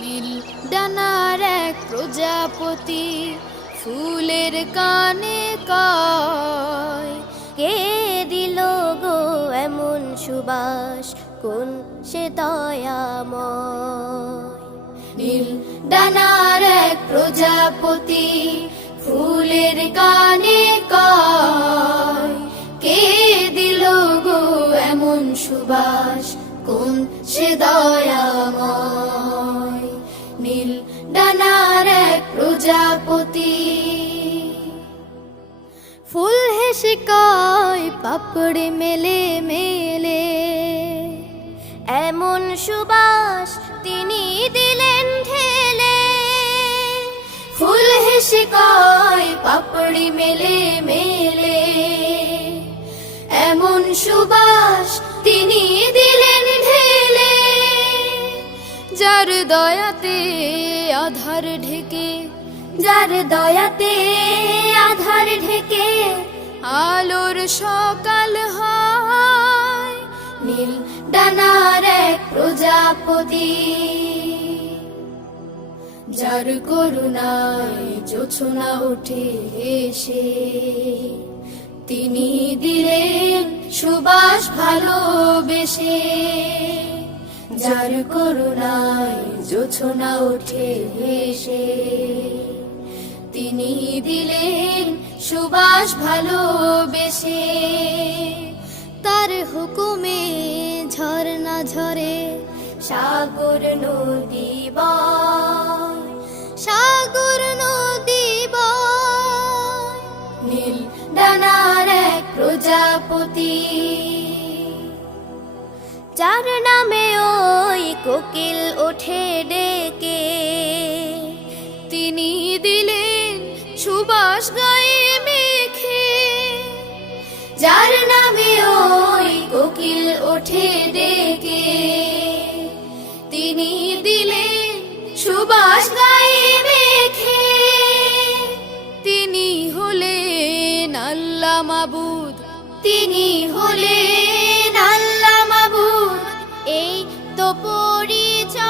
নীল ডানার এক প্রজাপতি ফুলের কানে কয়, কে দিল গো এমন সুবাস, কোন সে দয়াময়। নীল ডানার এক প্রজাপতি ফুলের কানে কয়, কে দিল গো এমন সুবাস, কোন সে দয়াময়। নীল ডানার এক প্রজাপতি ফুল হেসে কয়, পাপড়ি মেলে মেলে, এমন সুবাস তিনি দিলেন ঢেলে। ফুল হেসে কয়, পাপড়ি মেলে মেলে, এমন সুবাস তিনি দিলেন ঢেলে। যার দয়াতে আধার ঢেকে, যার দয়াতে আধার ঢেকে আলোর সকাল হয়। নীল ডানার এক প্রজাপতি যার করুণায় জোছনা ওঠে এসে, তিনি দিলেন সুবাস ভালোবেসে। যার করুণায় জোছনা ওঠে এসে, তিনি দিলেন সুবাস ভালোবেসে। তার হুকুমে ঝরনা ঝরে, সাগর নদী বয়, সাগর নদী বয়। নীল ডানার এক প্রজাপতি যার নামে ওই কোকিল ওঠে ডেকে, তিনি দিলেন সুবাস গায়ে মেখে। যার নামে ওই কোকিল ওঠে ডেকে, তিনি দিলেন সুবাস গায়ে মেখে। তিনি হলেন আল্লাহ মাবুদ, তিনি হলেন আল্লাহ মাবুদ, এই তো পরিচয়।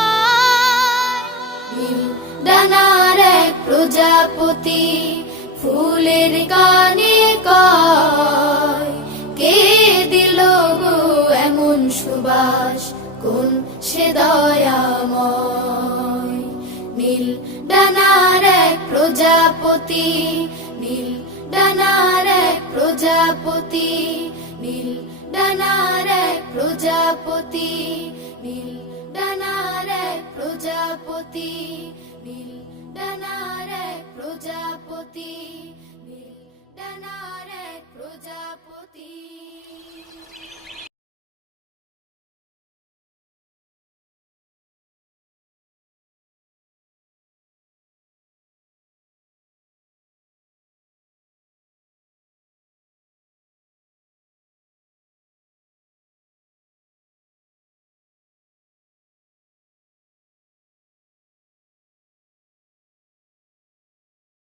নীল ডানার এক প্রজাপতি ফুলের কানে কয়, কে দিল গো এমন সুবাস, কোন সে দয়াময়। নীল ডানার এক প্রজাপতি, নীল ডানার এক প্রজাপতি, নীল ডানার এক প্রজাপতি, নীল ডানার এক প্রজাপতি, নীল ডানার এক প্রজাপতি, নীল ডানার এক